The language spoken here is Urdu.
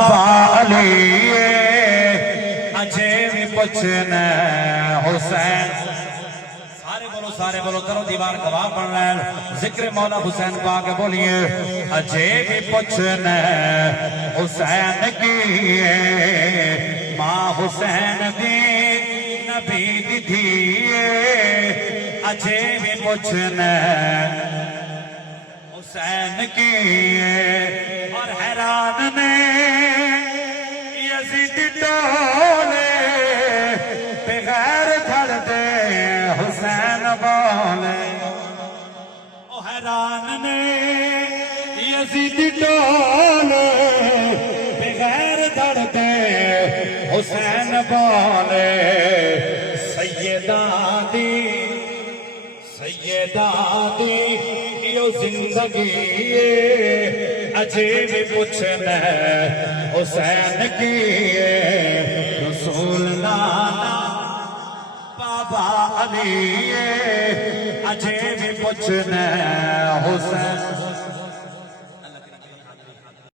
علی اجے بھی پوچھنا حسین سارے بولو کرو دیوار گواہ بن لین ذکر مولا حسین پا کے بولیے اجے بھی پوچھنا حسین کی ماں حسین دی نبی دی دھیے اجے بھی پوچھنا حسین کی اور حیران نے یزید ڈولے بغیر دھڑ دے حسین بولے او حیران نے یزید ڈولے بغیر دھڑ دے حسین بولے سیدہ دی یہ زندگی اجے بھی پوچھنا حسین کی رسول لانا بابا علی اجے بھی پوچھنا حسین